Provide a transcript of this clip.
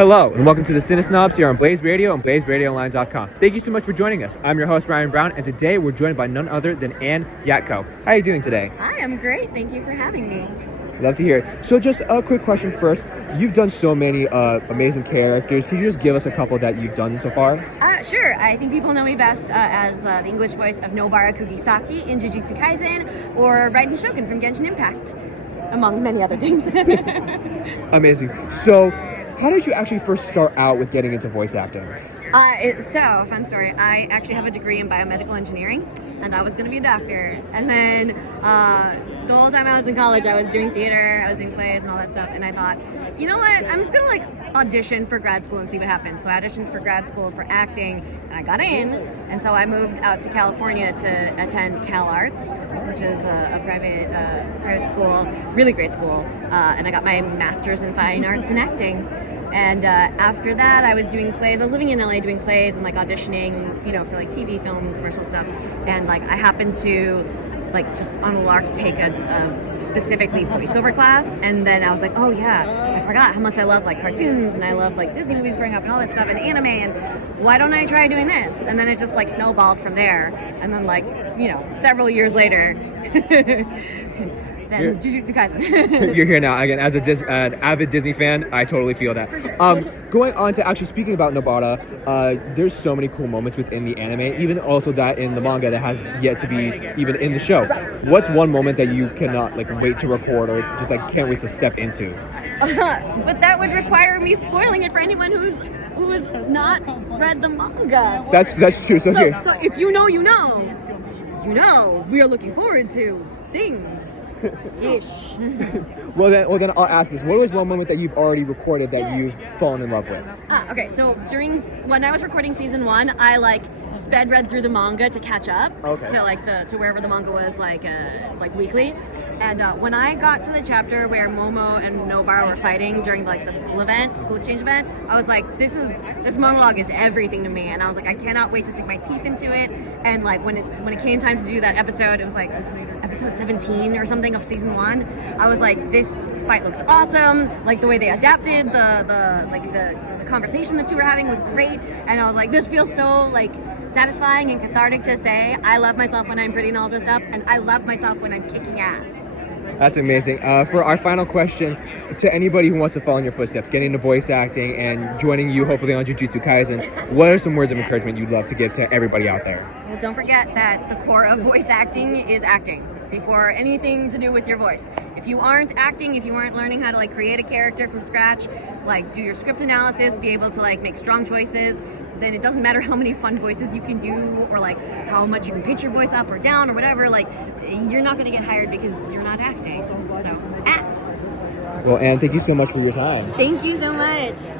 Hello, and welcome to the CineSnobs here on Blaze Radio and BlazeRadioOnline.com. Thank you so much for joining us. I'm your host, Ryan Brown, and today we're joined by none other than Anne Yatco. How are you doing today? Hi, I'm great. Thank you for having me. Love to hear it. So just a quick question first. You've done so many amazing characters. Can you just give us a couple that you've done so far? Sure. I think people know me best as the English voice of Nobara Kugisaki in Jujutsu Kaisen, or Raiden Shogun from Gehsin Impact, among many other things. Amazing. So how did you actually first start out with getting into voice acting? Fun story. I actually have a degree in biomedical engineering, and I was going to be a doctor. And then the whole time I was in college, I was doing theater, I was doing plays and all that stuff. And I thought, you know what? I'm just going to audition for grad school and see what happens. So I auditioned for grad school for acting, and I got in. And so I moved out to California to attend Cal Arts, which is a private school, really great school. And I got my master's in fine arts and acting. And after that, I was doing plays. I was living in LA doing plays and auditioning, for TV, film, commercial stuff. And I happened to just on a lark take a specifically voiceover class. And then I was like, oh yeah, I forgot how much I love cartoons and I love Disney movies growing up and all that stuff and anime. And why don't I try doing this? And then it just snowballed from there. And then several years later. Then Jujutsu Kaisen. You're here now. Again, as an avid Disney fan, I totally feel that. Going on to actually speaking about Nobara, there's so many cool moments within the anime, even also that in the manga that has yet to be even in the show. What's one moment that you cannot wait to record or just can't wait to step into? But that would require me spoiling it for anyone who's not read the manga. That's true. So if you know, we are looking forward to things. Ish. Well then I'll ask this. What was one moment that you've already recorded that you've fallen in love with? Okay. So when I was recording season 1, I sped read through the manga to catch up to wherever the manga was weekly. And when I got to the chapter where Momo and Nobara were fighting during the school exchange event, I was like, this monologue is everything to me. And I was like, I cannot wait to sink my teeth into it. And when it came time to do that episode, it was episode 17 or something of season 1. I was like, this fight looks awesome. The way they adapted the conversation the two were having was great. And I was like, this feels so satisfying and cathartic to say. I love myself when I'm pretty and all dressed up, and I love myself when I'm kicking ass. That's amazing. For our final question, to anybody who wants to follow in your footsteps, getting into voice acting and joining you hopefully on Jujutsu Kaisen, what are some words of encouragement you'd love to give to everybody out there? Well, don't forget that the core of voice acting is acting before anything to do with your voice. If you aren't acting, if you aren't learning how to create a character from scratch, do your script analysis, be able to make strong choices, then it doesn't matter how many fun voices you can do or how much you can pitch your voice up or down or whatever, you're not going to get hired because you're not acting. So act. Well, Anne, thank you so much for your time. Thank you so much.